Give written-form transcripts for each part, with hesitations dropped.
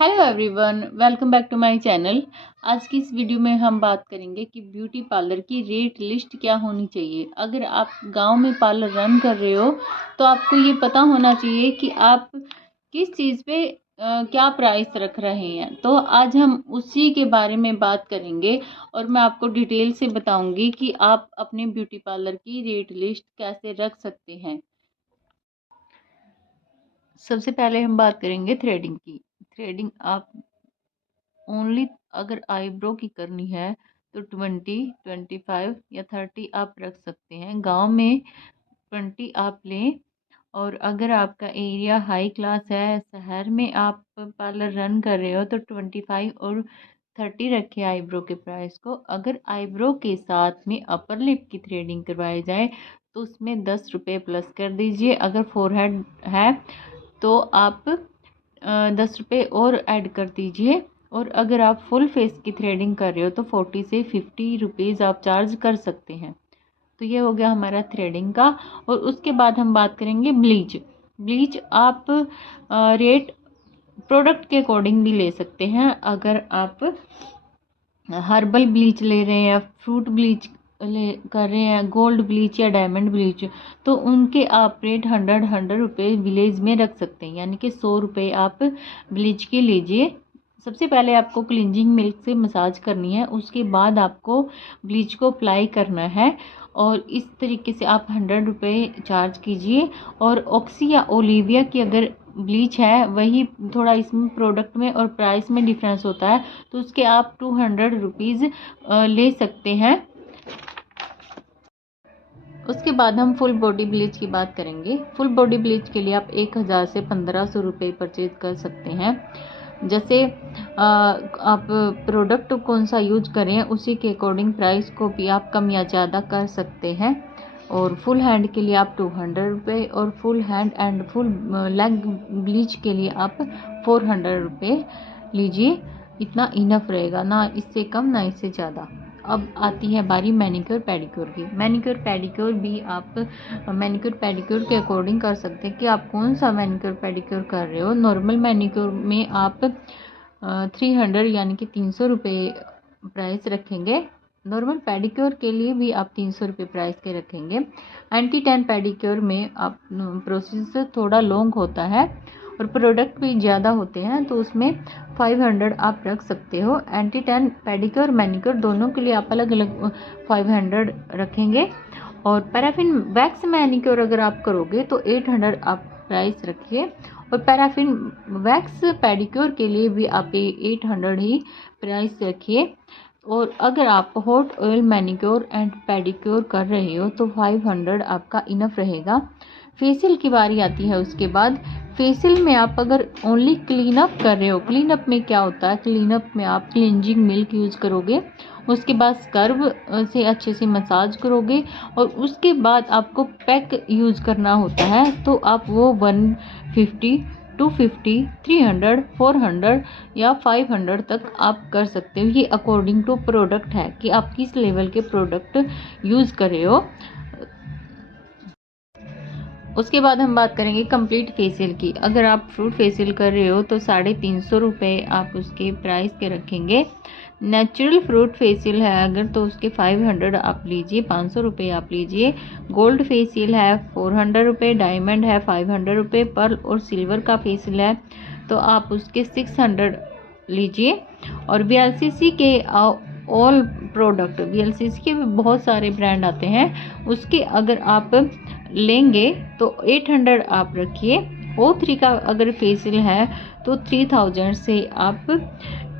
Hello everyone, welcome back to my channel. आज की इस वीडियो में हम बात करेंगे कि ब्यूटी पार्लर की रेट लिस्ट क्या होनी चाहिए। अगर आप गांव में पार्लर रन कर रहे हो तो आपको ये पता होना चाहिए कि आप किस चीज़ पे क्या प्राइस रख रहे हैं। तो आज हम उसी के बारे में बात करेंगे और मैं आपको डिटेल से बताऊंगी कि आप अपने ब्यूटी पार्लर की रेट लिस्ट कैसे रख सकते हैं। सबसे पहले हम बात करेंगे थ्रेडिंग की। थ्रेडिंग आप ओनली अगर आईब्रो की करनी है तो 20, 25 या 30 आप रख सकते हैं। गांव में 20 आप लें। और अगर आपका एरिया हाई क्लास है, शहर में आप पार्लर रन कर रहे हो तो 25 और 30 रखें आईब्रो के प्राइस को। अगर आईब्रो के साथ में अपर लिप की थ्रेडिंग करवाई जाए तो उसमें 10 रुपये प्लस कर दीजिए। अगर फोरहेड है तो आप 10 रुपये और ऐड कर दीजिए। और अगर आप फुल फेस की थ्रेडिंग कर रहे हो तो 40 से 50 रुपीज़ आप चार्ज कर सकते हैं। तो ये हो गया हमारा थ्रेडिंग का। और उसके बाद हम बात करेंगे ब्लीच। ब्लीच आप रेट प्रोडक्ट के अकॉर्डिंग भी ले सकते हैं। अगर आप हर्बल ब्लीच ले रहे हैं, फ्रूट ब्लीच ले कर रहे हैं, गोल्ड ब्लीच या डायमंड ब्लीच, तो उनके आप रेट 100 रुपये विलेज में रख सकते हैं। यानी कि 100 रुपये आप ब्लीच के लीजिए। सबसे पहले आपको क्लिनजिंग मिल्क से मसाज करनी है, उसके बाद आपको ब्लीच को अप्लाई करना है। और इस तरीके से आप 100 रुपये चार्ज कीजिए। और ऑक्सी या ओलिविया की अगर ब्लीच है, वही थोड़ा इसमें प्रोडक्ट में और प्राइस में डिफरेंस होता है, तो उसके आप 200 रुपीज़ ले सकते हैं। उसके बाद हम फुल बॉडी ब्लीच की बात करेंगे। फुल बॉडी ब्लीच के लिए आप 1000 से 1500 रुपये परचेज कर सकते हैं। जैसे आप प्रोडक्ट कौन सा यूज करें उसी के अकॉर्डिंग प्राइस को भी आप कम या ज़्यादा कर सकते हैं। और फुल हैंड के लिए आप 200 रुपये और full hand and full leg bleach के लिए आप 400 रुपये लीजिए। इतना इनफ रहेगा, ना इससे कम ना इससे ज़्यादा। अब आती है बारी मैनिक्योर पेडिक्योर की। मैनिक्योर पेडिक्योर भी आप मैनिक्योर पेडिक्योर के अकॉर्डिंग कर सकते हैं कि आप कौन सा मैनिक्योर पेडिक्योर कर रहे हो। नॉर्मल मैनिक्योर में आप 300 यानी कि 300 रुपये प्राइस रखेंगे। नॉर्मल पेडिक्योर के लिए भी आप 300 रुपये प्राइस के रखेंगे। एंटी टैन पेडिक्योर में आप प्रोसेस थोड़ा लॉन्ग होता है और प्रोडक्ट भी ज़्यादा होते हैं, तो उसमें 500 आप रख सकते हो। एंटी टैन पेडिक्योर मैनिक्योर दोनों के लिए आप अलग अलग 500 रखेंगे। और पैराफिन वैक्स मैनिक्योर अगर आप करोगे तो 800 आप प्राइस रखिए। और पैराफिन वैक्स पेडिक्योर के लिए भी आप 800 ही प्राइस रखिए। और अगर आप hot oil manicure and pedicure कर रहे हो तो 500 आपका इनफ रहेगा। फेशियल की बारी आती है। उसके बाद फेशियल में आप अगर ओनली क्लीन अप कर रहे हो, क्लीन अप में क्या होता है, क्लीन अप में आप क्लिनजिंग मिल्क यूज़ करोगे, उसके बाद स्क्रब से अच्छे से मसाज करोगे और उसके बाद आपको पैक यूज़ करना होता है, तो आप वो 150, 250, 300, 400 या 500 तक आप कर सकते हो। ये अकॉर्डिंग टू प्रोडक्ट है कि आप किस लेवल के प्रोडक्ट यूज़ कर रहे हो। उसके बाद हम बात करेंगे कंप्लीट फेशियल की। अगर आप फ्रूट फेशियल कर रहे हो तो 350 रुपये आप उसके प्राइस के रखेंगे। नेचुरल फ्रूट फेशियल है अगर तो उसके 500 आप लीजिए, 500 रुपये आप लीजिए। गोल्ड फेशियल है 400 रुपये, डायमंड है 500 रुपये, पर्ल और सिल्वर का फेशियल है तो आप उसके 600 लीजिए। और VLCC के ऑल प्रोडक्ट, VLCC के भी बहुत सारे ब्रांड आते हैं, उसके अगर आप लेंगे तो 800 आप रखिए। O3 का अगर फेशियल है तो 3000 से आप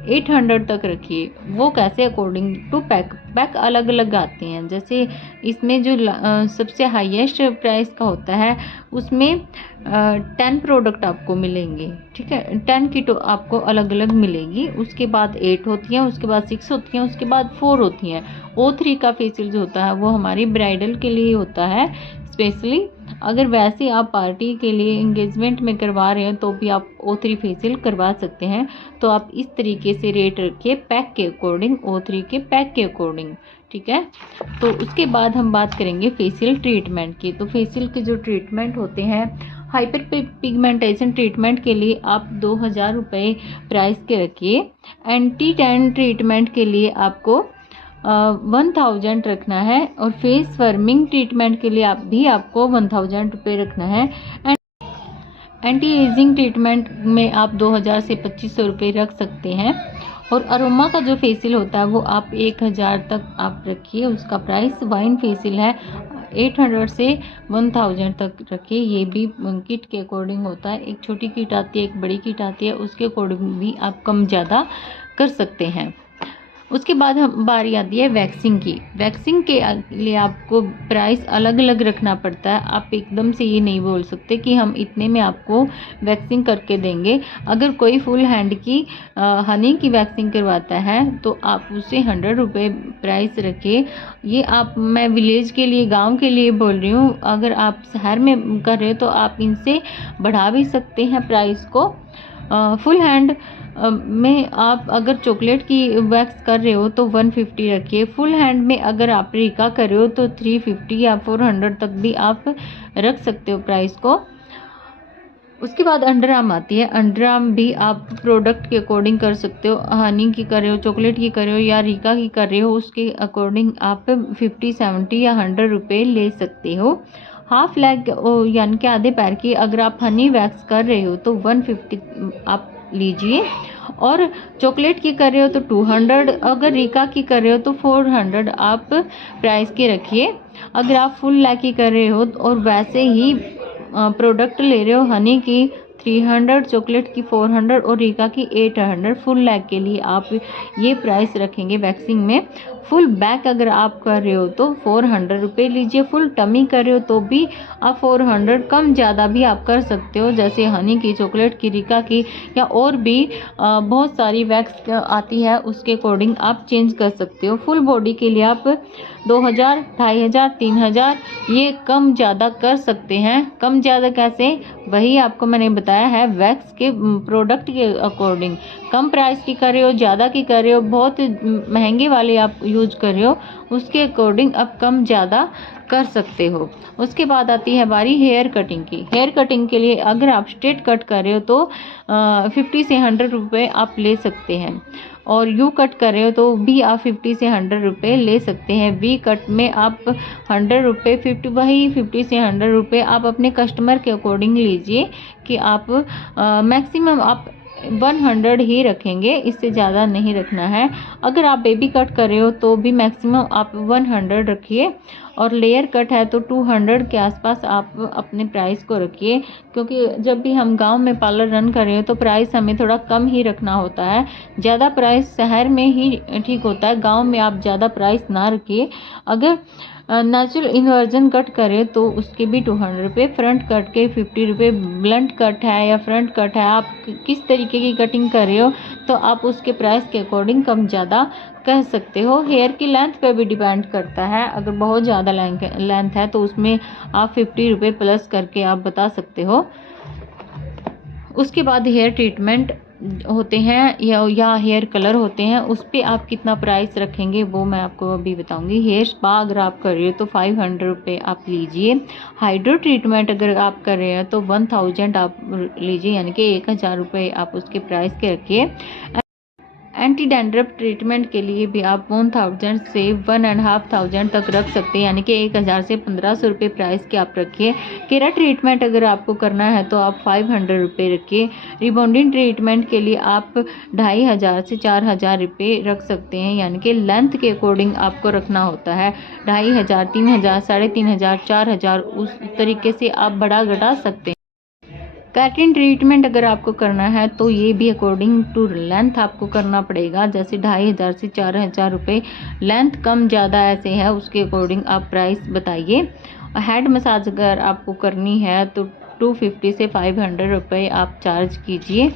800 तक रखिए। वो कैसे, अकॉर्डिंग टू पैक अलग अलग आते हैं। जैसे इसमें जो सबसे हाईएस्ट प्राइस का होता है उसमें 10 प्रोडक्ट आपको मिलेंगे, ठीक है। 10 किट आपको अलग अलग मिलेगी। उसके बाद 8 होती हैं, उसके बाद 6 होती हैं, उसके बाद 4 होती हैं। O3 का फेशियल जो होता है वो हमारी ब्राइडल के लिए होता है स्पेशली। अगर वैसे आप पार्टी के लिए एंगेजमेंट में करवा रहे हैं तो भी आप O3 फेशियल करवा सकते हैं। तो आप इस तरीके से रेट रखिए पैक के अकॉर्डिंग, O3 के पैक के अकॉर्डिंग, ठीक है। तो उसके बाद हम बात करेंगे फेशियल ट्रीटमेंट की। तो फेशियल के जो ट्रीटमेंट होते हैं हाइपर पिगमेंटेशन ट्रीटमेंट के लिए आप 2000 रुपये प्राइस के रखिए। एंटी टैन ट्रीटमेंट के लिए आपको 1000 रखना है, और फेस वर्मिंग ट्रीटमेंट के लिए आपको 1000 रुपये रखना है। एंटी एजिंग ट्रीटमेंट में आप 2000 से 2500 रुपये रख सकते हैं। और अरोमा का जो फेशियल होता है वो आप 1000 तक आप रखिए, उसका प्राइस। वाइन फेशियल है 800 से 1000 तक रखिए। ये भी किट के अकॉर्डिंग होता है, एक छोटी किट आती है, एक बड़ी किट आती है, उसके अकॉर्डिंग भी आप कम ज़्यादा कर सकते हैं। उसके बाद हम बारी आती है वैक्सिंग की। वैक्सिंग के लिए आपको प्राइस अलग अलग रखना पड़ता है। आप एकदम से ये नहीं बोल सकते कि हम इतने में आपको वैक्सिंग करके देंगे। अगर कोई फुल हैंड की हनी की वैक्सिंग करवाता है तो आप उसे 100 रुपये प्राइस रखिए। ये मैं विलेज के लिए, गांव के लिए बोल रही हूँ। अगर आप शहर में कर रहे हो तो आप इनसे बढ़ा भी सकते हैं प्राइस को। फुल हैंड में आप अगर चॉकलेट की वैक्स कर रहे हो तो 150 रखिए। फुल हैंड में अगर आप रीका कर रहे हो तो 350 या 400 तक भी आप रख सकते हो प्राइस को। उसके बाद अंडर आर्म आती है। अंडर आर्म भी आप प्रोडक्ट के अकॉर्डिंग कर सकते हो। हनी की कर रहे हो, चॉकलेट की कर रहे हो या रीका की कर रहे हो, उसके अकॉर्डिंग आप 50, 70 या 100 रुपये ले सकते हो। हाफ लेग यानी कि आधे पैर की अगर आप हनी वैक्स कर रहे हो तो 150 आप लीजिए। और चॉकलेट की कर रहे हो तो 200, अगर रीका की कर रहे हो तो 400 आप प्राइस के रखिए। अगर आप फुल लेग की कर रहे हो और वैसे ही प्रोडक्ट ले रहे हो, हनी की 300, चॉकलेट की 400 और रीका की 800, फुल लेग के लिए आप ये प्राइस रखेंगे वैक्सिंग में। फुल बैक अगर आप कर रहे हो तो 400 रुपये लीजिए। फुल टमी कर रहे हो तो भी आप 400, कम ज़्यादा भी आप कर सकते हो, जैसे हनी की, चॉकलेट की, रीका की या और भी बहुत सारी वैक्स आती है, उसके अकॉर्डिंग आप चेंज कर सकते हो। फुल बॉडी के लिए आप 2000, 2500, 3000 ये कम ज़्यादा कर सकते हैं। कम ज़्यादा कैसे, वही आपको मैंने बताया है वैक्स के प्रोडक्ट के अकॉर्डिंग। कम प्राइस की कर रहे हो, ज़्यादा की कर रहे हो, बहुत महंगे वाले आप यूज कर रहे हो, उसके अकॉर्डिंग आप कम ज़्यादा कर सकते हो। उसके बाद आती है बारी हेयर कटिंग की। हेयर कटिंग के लिए अगर आप स्ट्रेट कट कर रहे हो तो 50 से 100 रुपये आप ले सकते हैं, और यू कट कर रहे हो तो भी आप 50 से 100 रुपये ले सकते हैं। वी कट में आप 100 रुपये, 50 से 100 रुपये आप अपने कस्टमर के अकॉर्डिंग लीजिए कि आप मैक्सिमम आप 100 ही रखेंगे, इससे ज़्यादा नहीं रखना है। अगर आप बेबी कट कर रहे हो तो भी मैक्सिमम आप 100 रखिए, और लेयर कट है तो 200 के आसपास आप अपने प्राइस को रखिए, क्योंकि जब भी हम गांव में पार्लर रन कर रहे हो तो प्राइस हमें थोड़ा कम ही रखना होता है। ज़्यादा प्राइस शहर में ही ठीक होता है, गांव में आप ज़्यादा प्राइस ना रखिए। अगर नेचुरल इन्वर्जन कट करें तो उसके भी 200 रुपये, फ्रंट कट के 50 रुपये। ब्लंट कट है या फ्रंट कट है, आप किस तरीके की कटिंग कर रहे हो तो आप उसके प्राइस के अकॉर्डिंग कम ज़्यादा कह सकते हो। हेयर की लेंथ पे भी डिपेंड करता है, अगर बहुत ज़्यादा लेंथ है तो उसमें आप 50 रुपये प्लस करके आप बता सकते हो। उसके बाद हेयर ट्रीटमेंट होते हैं या हेयर कलर होते हैं, उस पर आप कितना प्राइस रखेंगे वो मैं आपको अभी बताऊंगी। हेयर स्पा अगर आप कर रहे हो तो 500 रुपये आप लीजिए। हाइड्रो ट्रीटमेंट अगर आप कर रहे हैं तो 1000 आप लीजिए, यानी कि 1000 रुपये आप उसके प्राइस के रखिए। एंटी डैंड्रफ ट्रीटमेंट के लिए भी आप 1000 से 1500 तक रख सकते हैं, यानी कि 1000 से 1500 रुपये प्राइस के आप रखिए। केरा ट्रीटमेंट अगर आपको करना है तो आप 500 रुपये रखिए। रिबॉन्डिंग ट्रीटमेंट के लिए आप 2500 से 4000 रुपये रख सकते हैं, यानी कि लेंथ के अकॉर्डिंग आपको रखना होता है। 2500, 3000, 3500, 4000 उस तरीके से आप बढ़ा घटा सकते हैं। केराटिन ट्रीटमेंट अगर आपको करना है तो ये भी अकॉर्डिंग टू लेंथ आपको करना पड़ेगा, जैसे 2500 से 4000 रुपये। लेंथ कम ज़्यादा ऐसे है, उसके अकॉर्डिंग आप प्राइस बताइए। हेड मसाज अगर आपको करनी है तो 250 से 500 रुपये आप चार्ज कीजिए।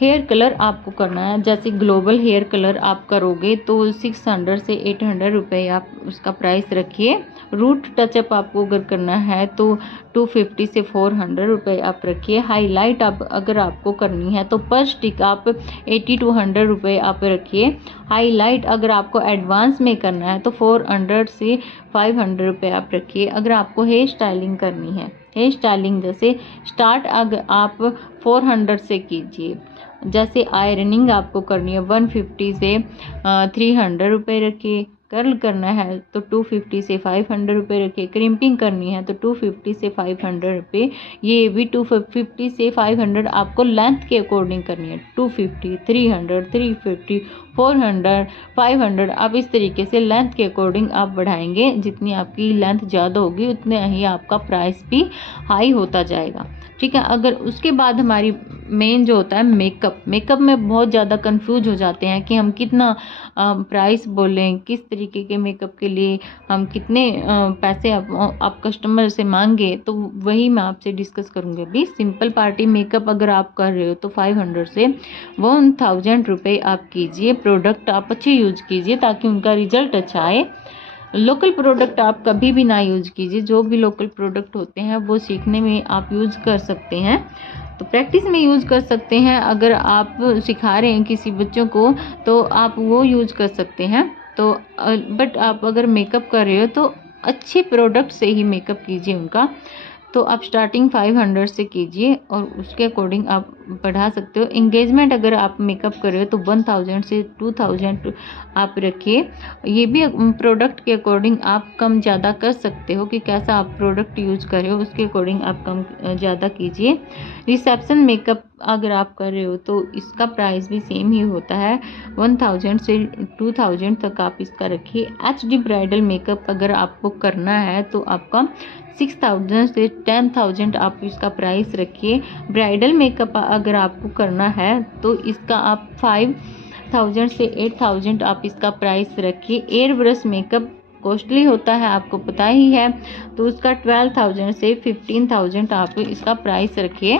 हेयर कलर आपको करना है, जैसे ग्लोबल हेयर कलर आप करोगे तो 600 से 800 रुपये आप उसका प्राइस रखिए। रूट टचअप आपको अगर करना है तो 250 से 400 रुपये आप रखिए। हाईलाइट आप अगर आपको करनी है तो पर स्टिक आप 80 to 100 रुपये आप रखिए। हाईलाइट अगर आपको एडवांस में करना है तो 400 से 500 रुपये आप रखिए, अगर आपको हेयर स्टाइलिंग करनी है। हेयर स्टाइलिंग जैसे स्टार्ट अगर आप 400 से कीजिए। जैसे आयरनिंग आपको करनी है 150 से 300 रुपये रखिए। कर्ल करना है तो 250 से 500 रुपये रखिए। क्रिम्पिंग करनी है तो 250 से 500 रुपये। ये भी 250 से 500 आपको लेंथ के अकॉर्डिंग करनी है। 250, 300, 350, 400, 500 आप इस तरीके से लेंथ के अकॉर्डिंग आप बढ़ाएंगे। जितनी आपकी लेंथ ज़्यादा होगी उतने ही आपका प्राइस भी हाई होता जाएगा। ठीक है। अगर उसके बाद हमारी मेन जो होता है मेकअप में बहुत ज़्यादा कंफ्यूज हो जाते हैं कि हम कितना प्राइस बोलें, किस तरीके के मेकअप के लिए हम कितने पैसे आप कस्टमर से मांगे। तो वही मैं आपसे डिस्कस करूँगी अभी। सिंपल पार्टी मेकअप अगर आप कर रहे हो तो 500 से 1000 रुपये आप कीजिए। प्रोडक्ट आप अच्छे यूज कीजिए ताकि उनका रिजल्ट अच्छा आए। लोकल प्रोडक्ट आप कभी भी ना यूज कीजिए। जो भी लोकल प्रोडक्ट होते हैं वो सीखने में आप यूज कर सकते हैं, तो प्रैक्टिस में यूज़ कर सकते हैं। अगर आप सिखा रहे हैं किसी बच्चों को तो आप वो यूज़ कर सकते हैं। तो बट आप अगर मेकअप कर रहे हो तो अच्छे प्रोडक्ट से ही मेकअप कीजिए उनका। तो आप स्टार्टिंग 500 से कीजिए और उसके अकॉर्डिंग आप बढ़ा सकते हो। इंगेजमेंट अगर आप मेकअप कर रहे हो तो 1000 से 2000 आप रखिए। ये भी प्रोडक्ट के अकॉर्डिंग आप कम ज़्यादा कर सकते हो कि कैसा आप प्रोडक्ट यूज़ कर रहे हो, उसके अकॉर्डिंग आप कम ज़्यादा कीजिए। रिसेप्शन मेकअप अगर आप कर रहे हो तो इसका प्राइस भी सेम ही होता है। 1000 से 2000 तक आप इसका रखिए। HD ब्राइडल मेकअप अगर आपको करना है तो आपका 6000 से 10000 आप इसका प्राइस रखिए। ब्राइडल मेकअप अगर आपको करना है तो इसका आप 5000 से 8000 आप इसका प्राइस रखिए। एयर ब्रश मेकअप कॉस्टली होता है, आपको पता ही है, तो उसका 12000 से 15000 आप इसका प्राइस रखिए।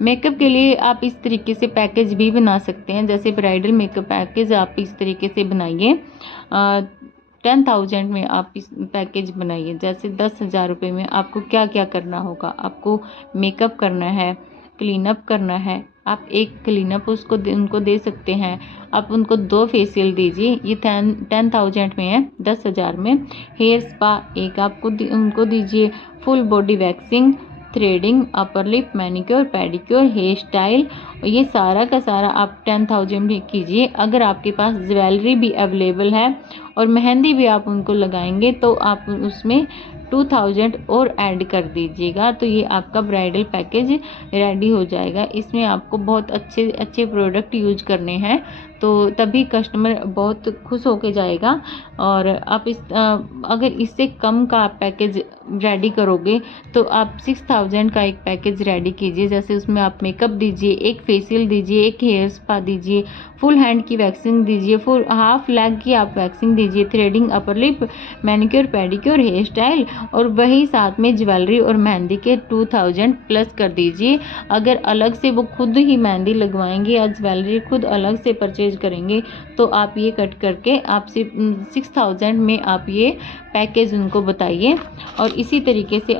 मेकअप के लिए आप इस तरीके से पैकेज भी बना सकते हैं। जैसे ब्राइडल मेकअप पैकेज आप इस तरीके से बनाइए। 10,000 में आप इस पैकेज बनाइए। जैसे 10,000 रुपये में आपको क्या क्या करना होगा। आपको मेकअप करना है, क्लीन अप करना है। आप एक क्लीनअप उनको दे सकते हैं। आप उनको 2 फेशियल दीजिए। ये 10,000 में है। 10,000 में हेयर स्पा एक आपको उनको दीजिए। Full body waxing, threading, upper lip, manicure, pedicure, hair style, ये सारा का सारा आप 10,000 में कीजिए। अगर आपके पास ज्वेलरी भी अवेलेबल है और मेहंदी भी आप उनको लगाएंगे तो आप उसमें 2000 और ऐड कर दीजिएगा। तो ये आपका ब्राइडल पैकेज रेडी हो जाएगा। इसमें आपको बहुत अच्छे अच्छे प्रोडक्ट यूज करने हैं तो तभी कस्टमर बहुत खुश होके जाएगा। और आप अगर इससे कम का आप पैकेज रेडी करोगे तो आप 6000 का एक पैकेज रेडी कीजिए। जैसे उसमें आप मेकअप दीजिए, एक फेशियल दीजिए, एक हेयर स्पा दीजिए, फुल हैंड की वैक्सिंग दीजिए, फुल हाफ लेग की आप वैक्सिंग दीजिए, threading, upper lip, manicure, pedicure, hair style, और वही साथ में ज्वेलरी और मेहंदी के 2000 प्लस कर दीजिए। अगर अलग से वो खुद ही मेहंदी लगवाएंगे या ज्वेलरी खुद अलग से परचेज करेंगे तो आप ये कट करके आप सिर्फ 6000 में आप ये पैकेज उनको बताइए। और इसी तरीके से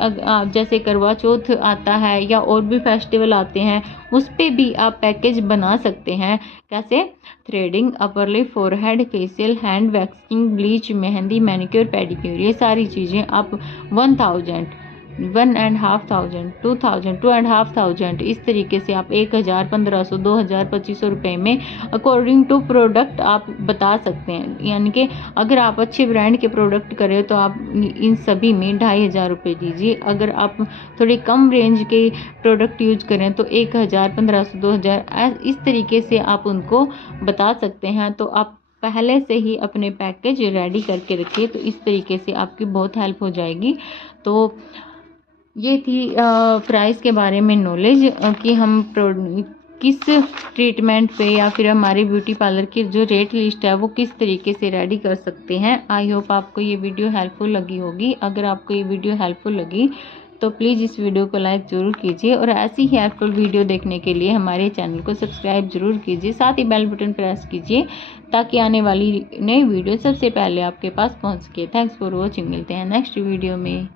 जैसे करवा चौथ आता है या और भी फेस्टिवल आते हैं उस पे भी आप पैकेज बना सकते हैं। कैसे? Threading, upper lip, forehead, facial, hand waxing, bleach, mehndi, manicure, pedicure, ये सारी चीज़ें आप 1000, 1500, 2000, 2500 इस तरीके से आप 1000, 1500, 2000, 2500 रुपये में अकॉर्डिंग टू प्रोडक्ट आप बता सकते हैं। यानी कि अगर आप अच्छे ब्रांड के प्रोडक्ट करें तो आप इन सभी में 2500 रुपये दीजिए। अगर आप थोड़े कम रेंज के प्रोडक्ट यूज करें तो 1000, 1500, 2000 इस तरीके से आप उनको बता सकते हैं। तो आप पहले से ही अपने पैकेज रेडी करके रखिए तो इस तरीके से आपकी बहुत हेल्प हो जाएगी। तो ये थी प्राइस के बारे में नॉलेज कि हम किस ट्रीटमेंट पे या फिर हमारे ब्यूटी पार्लर की जो रेट लिस्ट है वो किस तरीके से रेडी कर सकते हैं। आई होप आपको ये वीडियो हेल्पफुल लगी होगी। अगर आपको ये वीडियो हेल्पफुल लगी तो प्लीज़ इस वीडियो को लाइक ज़रूर कीजिए और ऐसी ही हेल्पफुल वीडियो देखने के लिए हमारे चैनल को सब्सक्राइब ज़रूर कीजिए। साथ ही बेल बटन प्रेस कीजिए ताकि आने वाली नई वीडियो सबसे पहले आपके पास पहुंच सके। Thanks for watching. मिलते हैं नेक्स्ट वीडियो में।